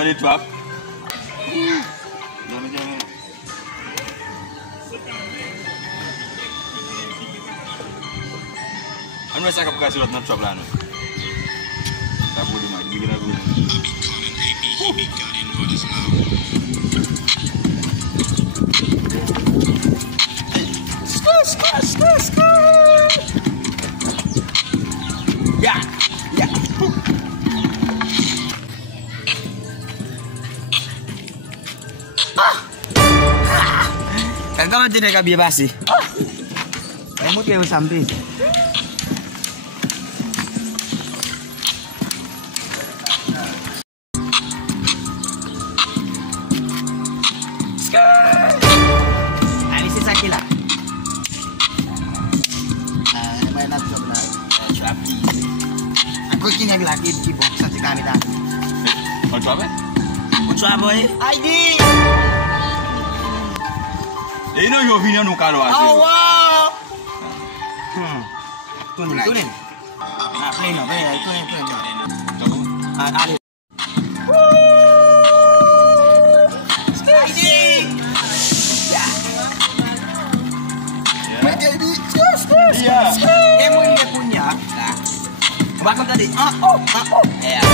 boleh tuap. Jangan. Anu saya kapag surat na tuap lano. Tabu di mana dibikin lagu. Skr. Ya. Kan kamu tidak bebas sih. Kamu kayak sampai. Ini sih sakit lah. Main apa sebenarnya? Rapi. Aku kini lagi di box saja kami dah. Untuk apa? Untuk apa ni? ID. Ini yo opinion nu kalau asli. Oh wow. Tunin. Ah, play no, play. Ada. Iya. Kamu ini punya. Nah. Bakal tadi. Ya.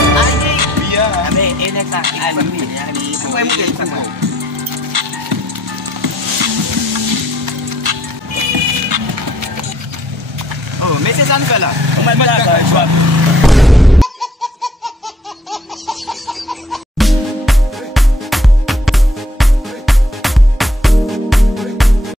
Iya. Ini tak. Ini. Kamu yang sama. Oh, meses anu kala. Mai mata ka,